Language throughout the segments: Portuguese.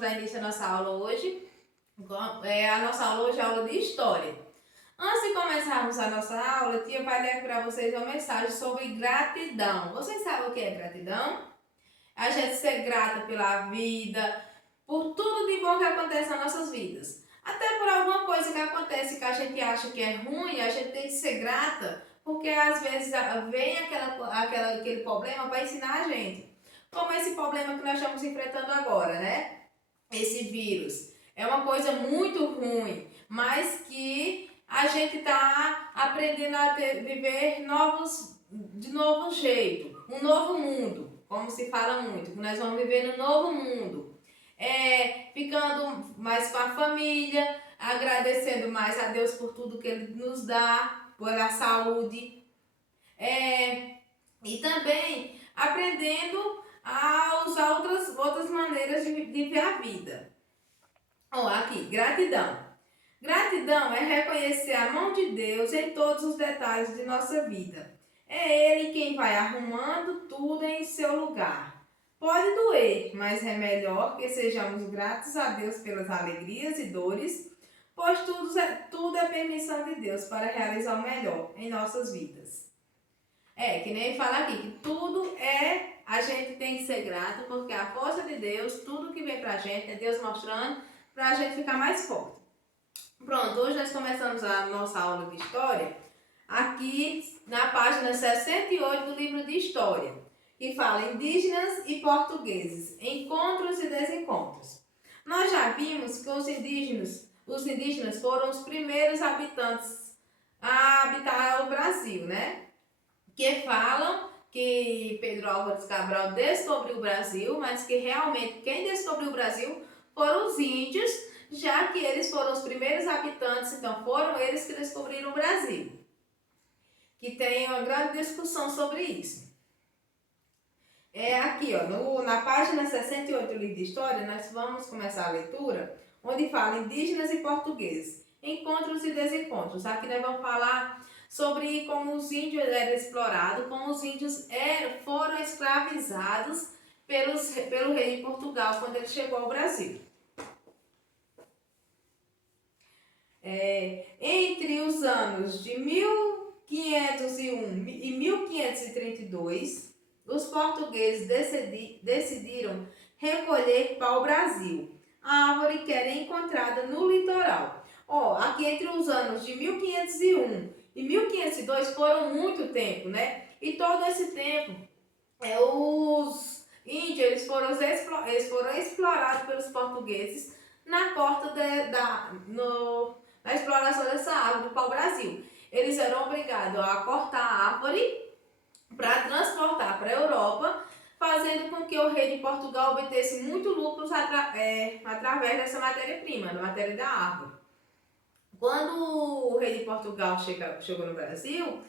vamos dar início à nossa aula hoje. A nossa aula hoje é aula de História. Antes de começarmos a nossa aula, a tia vai ler para vocês uma mensagem sobre gratidão. Vocês sabem o que é gratidão? A gente ser grata pela vida, por tudo de bom que acontece nas nossas vidas. Até por alguma coisa que acontece que a gente acha que é ruim, a gente tem que ser grata, porque às vezes vem aquele problema para ensinar a gente. Como esse problema que nós estamos enfrentando agora, né? Esse vírus. É uma coisa muito ruim, mas que a gente está aprendendo a viver de novo jeito, um novo mundo, como se fala muito, que nós vamos viver no novo mundo. Ficando mais com a família, agradecendo mais a Deus por tudo que Ele nos dá, pela saúde. E também aprendendo a usar outras maneiras de viver a vida. Aqui, gratidão. Gratidão é reconhecer a mão de Deus em todos os detalhes de nossa vida. É Ele quem vai arrumando tudo em seu lugar. Pode doer, mas é melhor que sejamos gratos a Deus pelas alegrias e dores, pois tudo é permissão de Deus para realizar o melhor em nossas vidas. Que nem fala aqui, que tudo a gente tem que ser grato, porque a força de Deus, tudo que vem pra gente, é Deus mostrando pra gente ficar mais forte. Pronto, hoje nós começamos a nossa aula de História, aqui na página 68 do livro de História, que fala Indígenas e Portugueses, Encontros e Desencontros. Nós já vimos que os indígenas foram os primeiros habitantes a habitar o Brasil, né? Que falam que Pedro Álvares Cabral descobriu o Brasil, mas que realmente quem descobriu o Brasil foram os índios, já que eles foram os primeiros habitantes, então foram eles que descobriram o Brasil. Que tem uma grande discussão sobre isso. Aqui, na página 68 do livro de História, nós vamos começar a leitura, onde fala Indígenas e Portugueses, Encontros e Desencontros. Aqui nós vamos falar sobre como os índios eram explorados, como os índios foram escravizados pelo rei de Portugal quando ele chegou ao Brasil. Entre os anos de 1501 e 1532, os portugueses decidiram recolher pau-brasil, a árvore que era encontrada no litoral. Aqui entre os anos de 1501 e 1502 foram muito tempo, né? E todo esse tempo, os índios eles foram explorados pelos portugueses na exploração dessa árvore do pau-brasil. Eles eram obrigados a cortar a árvore para transportar para a Europa, fazendo com que o rei de Portugal obtesse muito lucros através dessa matéria-prima, da matéria da árvore. Quando o rei de Portugal chegou no Brasil,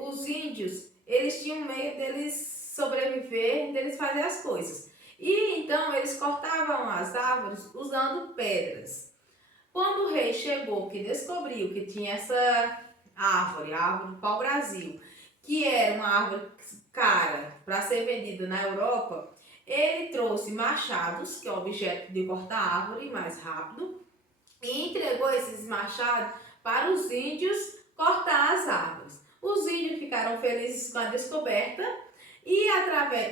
os índios eles tinham meio deles sobreviver, deles fazer as coisas. E então eles cortavam as árvores usando pedras. Quando o rei chegou, que descobriu que tinha essa árvore, a árvore do pau-brasil, que era uma árvore cara para ser vendida na Europa, ele trouxe machados, que é o objeto de cortar a árvore mais rápido, e entregou esses machados para os índios cortar as árvores. Os índios ficaram felizes com a descoberta e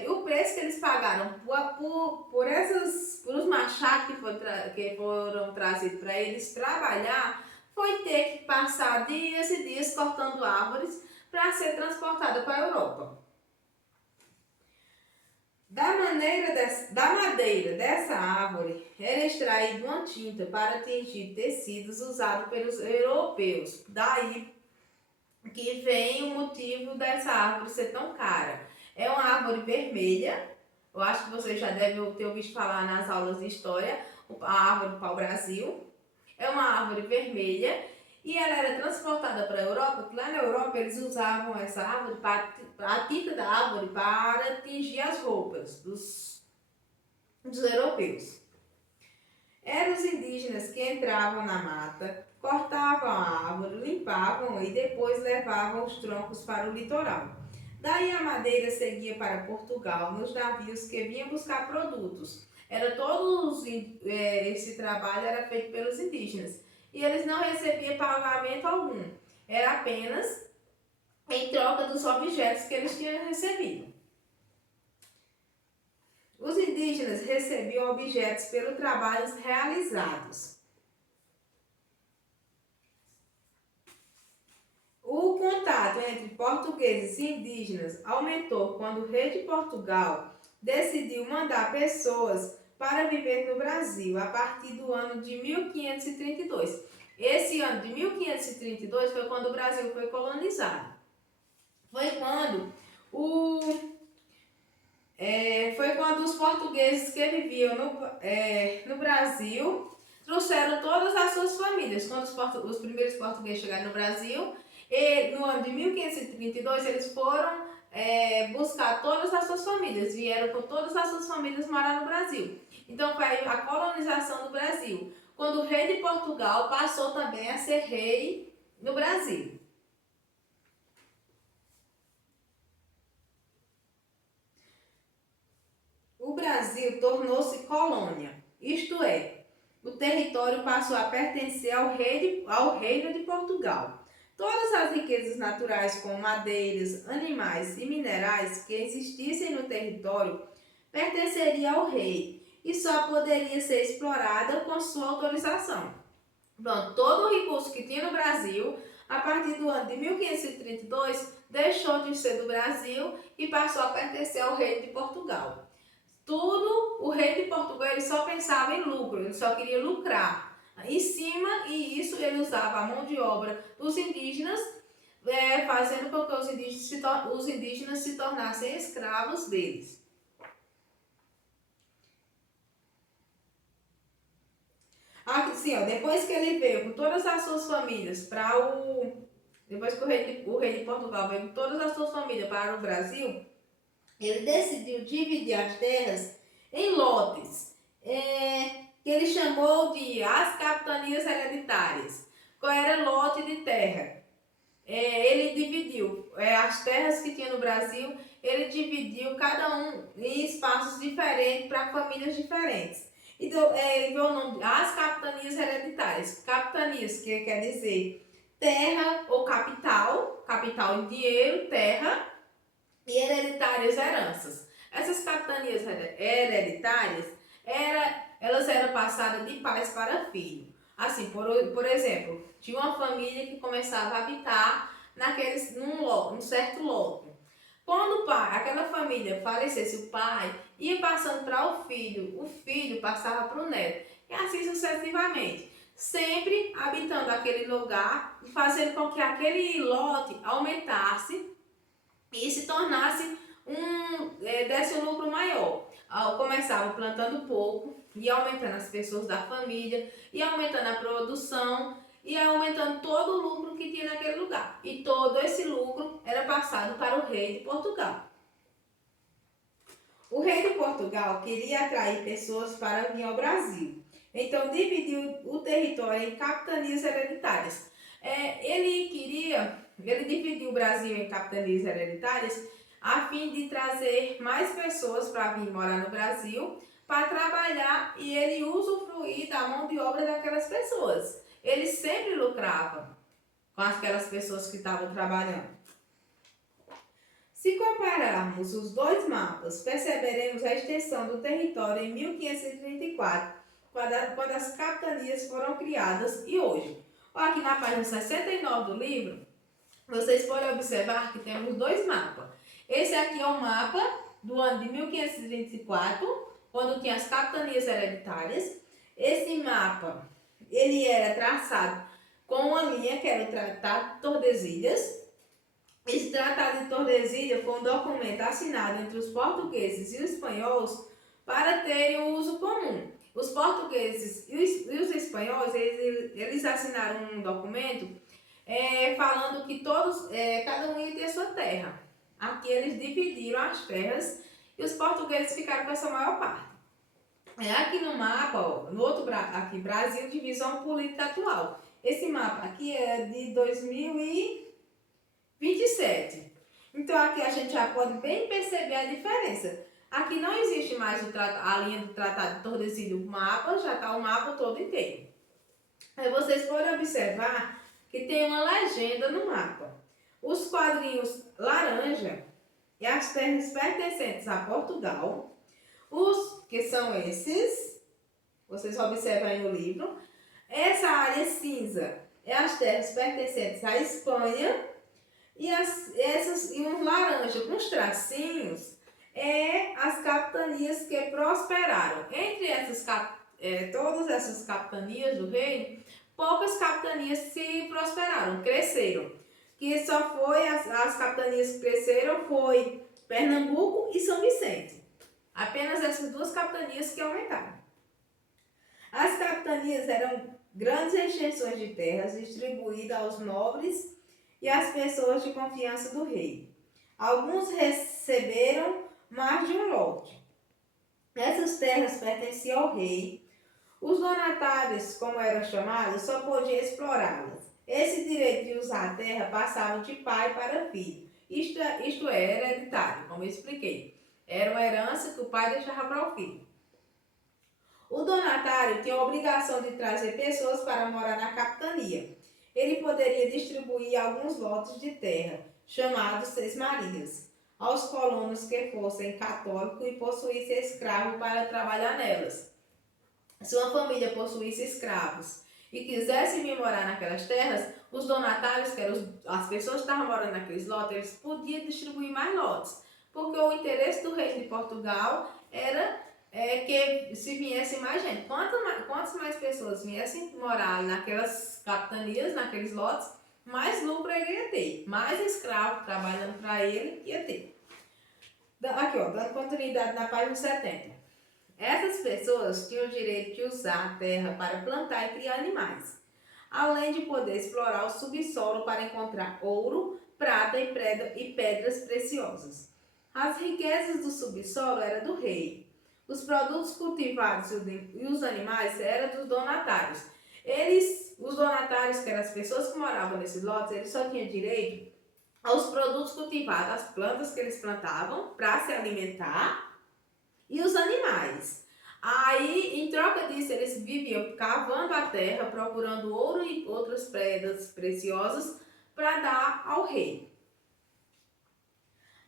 o preço que eles pagaram por os machados que foram trazidos para eles trabalhar foi ter que passar dias e dias cortando árvores para ser transportada para a Europa. Da madeira dessa árvore era extraída uma tinta para tingir tecidos usados pelos europeus. Daí que vem o motivo dessa árvore ser tão cara. É uma árvore vermelha, eu acho que vocês já devem ter ouvido falar nas aulas de história, a árvore do pau-brasil. É uma árvore vermelha e ela era transportada para a Europa, porque lá na Europa eles usavam essa árvore, a tinta da árvore, para tingir as roupas dos europeus. Eram os indígenas que entravam na mata, cortavam a árvore, limpavam e depois levavam os troncos para o litoral. Daí a madeira seguia para Portugal nos navios que vinham buscar produtos. Eram todos os esse trabalho era feito pelos indígenas. E eles não recebiam pagamento algum. Era apenas em troca dos objetos que eles tinham recebido. Os indígenas recebiam objetos pelos trabalhos realizados. O contato entre portugueses e indígenas aumentou quando o rei de Portugal decidiu mandar pessoas para viver no Brasil a partir do ano de 1532. Esse ano de 1532 foi quando o Brasil foi colonizado. Foi quando os portugueses que viviam no Brasil trouxeram todas as suas famílias. Quando os primeiros portugueses chegaram no Brasil, no ano de 1532, eles foram buscar todas as suas famílias, vieram com todas as suas famílias morar no Brasil. Então foi a colonização do Brasil, quando o rei de Portugal passou também a ser rei no Brasil. O Brasil tornou-se colônia, isto é, o território passou a pertencer ao reino de Portugal. Todas as riquezas naturais, como madeiras, animais e minerais que existissem no território, pertenceriam ao rei e só poderia ser explorada com sua autorização. Pronto, todo o recurso que tinha no Brasil, a partir do ano de 1532, deixou de ser do Brasil e passou a pertencer ao reino de Portugal. Tudo, o rei de Portugal ele só pensava em lucro, ele só queria lucrar em cima, e isso ele usava a mão de obra dos indígenas, fazendo com que os indígenas se tornassem escravos deles. Assim, depois que ele veio com todas as suas famílias depois que o rei de Portugal veio com todas as suas famílias para o Brasil, ele decidiu dividir as terras em lotes, que ele chamou de as capitanias hereditárias. Qual era o lote de terra? Ele dividiu as terras que tinha no Brasil, ele dividiu cada um em espaços diferentes para famílias diferentes. Então, deu o nome de as capitanias hereditárias. Capitanias, que quer dizer terra ou capital em dinheiro, terra, e hereditárias, heranças. Essas capitanias hereditárias, elas eram passadas de pais para filho. Assim, por exemplo, tinha uma família que começava a habitar num certo lote. Quando aquela família falecesse, o pai ia passando para o filho passava para o neto, e assim sucessivamente. Sempre habitando aquele lugar e fazendo com que aquele lote aumentasse e se tornasse desse um lucro maior. Começava plantando pouco, ia aumentando as pessoas da família, ia aumentando a produção, ia aumentando todo o lucro que tinha naquele lugar. E todo esse lucro era passado para o rei de Portugal. O rei de Portugal queria atrair pessoas para vir ao Brasil. Então dividiu o território em capitanias hereditárias. Ele dividiu o Brasil em capitanias hereditárias a fim de trazer mais pessoas para vir morar no Brasil, para trabalhar, e ele usufruir da mão de obra daquelas pessoas. Ele sempre lucrava com aquelas pessoas que estavam trabalhando. Se compararmos os dois mapas, perceberemos a extensão do território em 1534, quando as capitanias foram criadas, e hoje. Aqui na página 69 do livro, vocês podem observar que temos dois mapas. Esse aqui é o mapa do ano de 1534, quando tinha as capitanias hereditárias. Esse mapa, ele era traçado com uma linha que era o Tratado de Tordesilhas. Esse Tratado de Tordesilhas foi um documento assinado entre os portugueses e os espanhóis para terem um uso comum. Os portugueses e os espanhóis, eles assinaram um documento falando que cada um ia ter sua terra. Aqui eles dividiram as terras e os portugueses ficaram com essa maior parte. Aqui no mapa, aqui Brasil, divisão política atual. Esse mapa aqui é de 2027. Então aqui a gente já pode bem perceber a diferença. Aqui não existe mais a linha do Tratado de Tordesilhas, o mapa, já está o mapa todo inteiro. Aí vocês podem observar que tem uma legenda no mapa. Os quadrinhos laranja e as terras pertencentes a Portugal, os que são esses, vocês observam aí no livro. Essa área cinza é as terras pertencentes à Espanha e um laranja com os tracinhos é as capitanias que prosperaram. Entre todas essas capitanias do reino, poucas capitanias se prosperaram, cresceram. Que só foi as capitanias que cresceram foi Pernambuco e São Vicente. Apenas essas duas capitanias que aumentaram. As capitanias eram grandes extensões de terras distribuídas aos nobres e às pessoas de confiança do rei. Alguns receberam mais de um lote. Essas terras pertenciam ao rei. Os donatários, como eram chamados, só podiam explorá-las. Esse direito de usar a terra passava de pai para filho. Isto é hereditário, como eu expliquei. Era uma herança que o pai deixava para o filho. O donatário tinha a obrigação de trazer pessoas para morar na capitania. Ele poderia distribuir alguns lotes de terra, chamados sesmarias, aos colonos que fossem católicos e possuíssem escravos para trabalhar nelas. Se uma família possuísse escravos e quisesse vir morar naquelas terras, os donatários, que eram as pessoas que estavam morando naqueles lotes, eles podiam distribuir mais lotes, porque o interesse do rei de Portugal era que se viesse mais gente. Quantas mais pessoas viessem morar naquelas capitanias, naqueles lotes, mais lucro ele ia ter, mais escravo trabalhando para ele ia ter. Aqui, ó, dando continuidade na página 70. Essas pessoas tinham o direito de usar a terra para plantar e criar animais, além de poder explorar o subsolo para encontrar ouro, prata e pedras preciosas. As riquezas do subsolo eram do rei. Os produtos cultivados e os animais eram dos donatários. Os donatários, que eram as pessoas que moravam nesses lotes, eles só tinham direito aos produtos cultivados, as plantas que eles plantavam para se alimentar e os animais. Aí, em troca disso, eles viviam cavando a terra, procurando ouro e outras pedras preciosas para dar ao rei.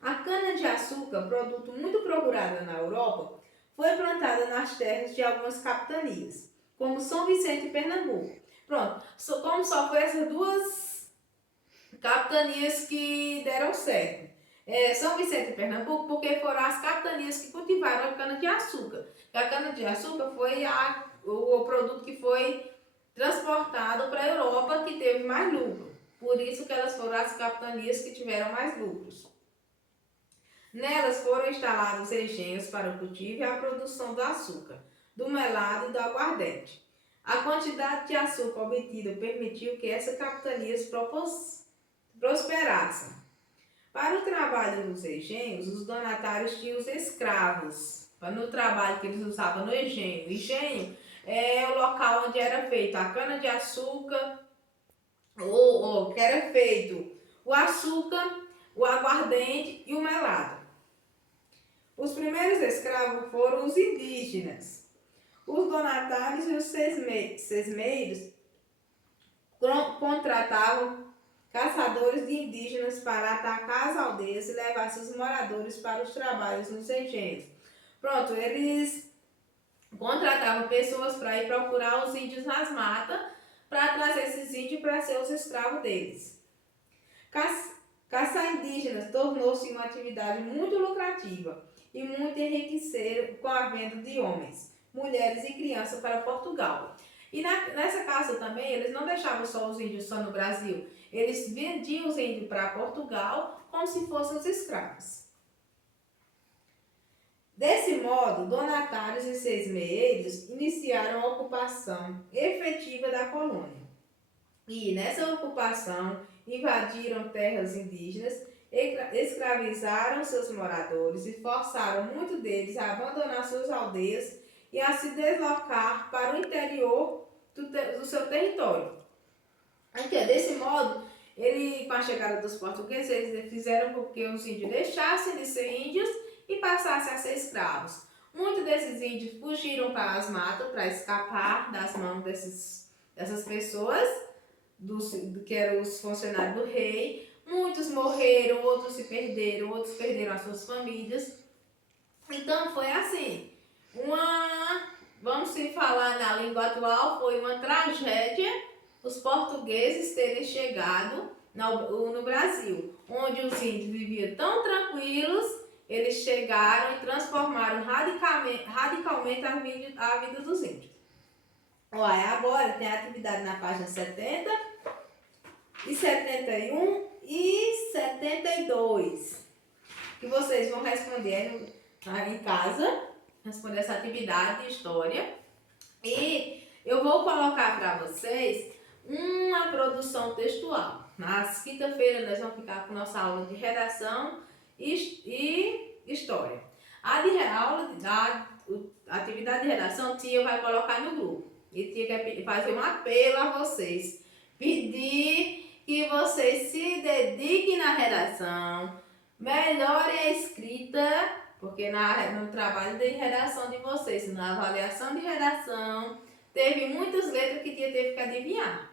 A cana-de-açúcar, produto muito procurado na Europa, foi plantada nas terras de algumas capitanias, como São Vicente e Pernambuco. Pronto, como só foi essas duas capitanias que deram certo. São Vicente e Pernambuco, porque foram as capitanias que cultivaram a cana-de-açúcar. A cana-de-açúcar foi o produto que foi transportado para a Europa, que teve mais lucro. Por isso que elas foram as capitanias que tiveram mais lucros. Nelas foram instalados engenhos para o cultivo e a produção do açúcar, do melado e do aguardente. A quantidade de açúcar obtida permitiu que essas capitanias prosperassem. Para o trabalho nos engenhos, os donatários tinham os escravos, no trabalho que eles usavam no engenho. O engenho é o local onde era feito a cana-de-açúcar, ou que era feito o açúcar, o aguardente e o melado. Os primeiros escravos foram os indígenas. Os donatários e os sesmeiros contratavam caçadores de indígenas para atacar as aldeias e levar seus moradores para os trabalhos nos engenhos. Pronto, eles contratavam pessoas para ir procurar os índios nas matas, para trazer esses índios para ser os escravos deles. Caçar indígenas tornou-se uma atividade muito lucrativa e muito enriqueceram com a venda de homens, mulheres e crianças para Portugal. E nessa caça também, eles não deixavam só os índios só no Brasil. Eles vendiam os índios para Portugal como se fossem os escravos. Desse modo, donatários e sesmeeiros iniciaram a ocupação efetiva da colônia. E nessa ocupação, invadiram terras indígenas, escravizaram seus moradores e forçaram muitos deles a abandonar suas aldeias e a se deslocar para o interior do seu território. Então, desse modo, com a chegada dos portugueses, eles fizeram com que os índios deixassem de ser índios e passassem a ser escravos. Muitos desses índios fugiram para as matas para escapar das mãos dessas pessoas, que eram os funcionários do rei. Muitos morreram, outros se perderam, outros perderam as suas famílias. Então foi assim, vamos se falar na língua atual, foi uma tragédia os portugueses terem chegado no Brasil, onde os índios viviam tão tranquilos. Eles chegaram e transformaram radicalmente a vida dos índios. Olha, agora tem a atividade na página 70 e 71 e 72, que vocês vão responder em casa, responder essa atividade de história. E eu vou colocar para vocês uma produção textual. Nas quinta-feira nós vamos ficar com nossa aula de redação e história. A atividade de redação, tia vai colocar no grupo. E tia quer fazer um apelo a vocês. Pedir que vocês se dediquem na redação, melhorem a escrita, porque no trabalho de redação de vocês, na avaliação de redação, teve muitas letras que tia teve que adivinhar.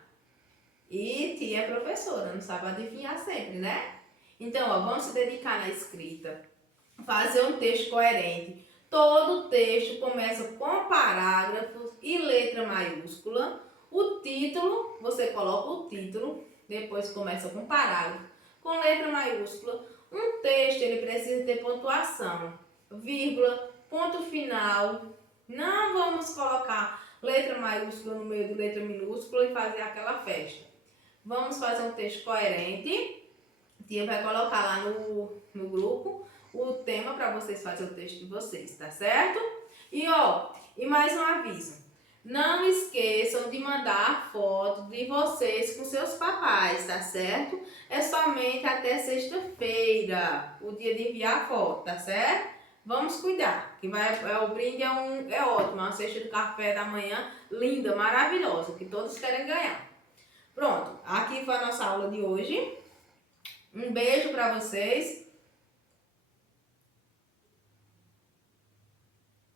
E tia é professora, não sabe adivinhar sempre, né? Então, vamos se dedicar na escrita. Fazer um texto coerente. Todo texto começa com parágrafos e letra maiúscula. O título, você coloca o título, depois começa com parágrafo, com letra maiúscula. Um texto, ele precisa ter pontuação, vírgula, ponto final. Não vamos colocar letra maiúscula no meio de letra minúscula e fazer aquela festa. Vamos fazer um texto coerente. A tia vai colocar lá no grupo o tema para vocês fazerem o texto de vocês, tá certo? E mais um aviso. Não esqueçam de mandar foto de vocês com seus papais, tá certo? É somente até sexta-feira, o dia de enviar foto, tá certo? Vamos cuidar, que o brinde é ótimo, uma cesta de café da manhã linda, maravilhosa, que todos querem ganhar. Pronto, aqui foi a nossa aula de hoje. Um beijo para vocês.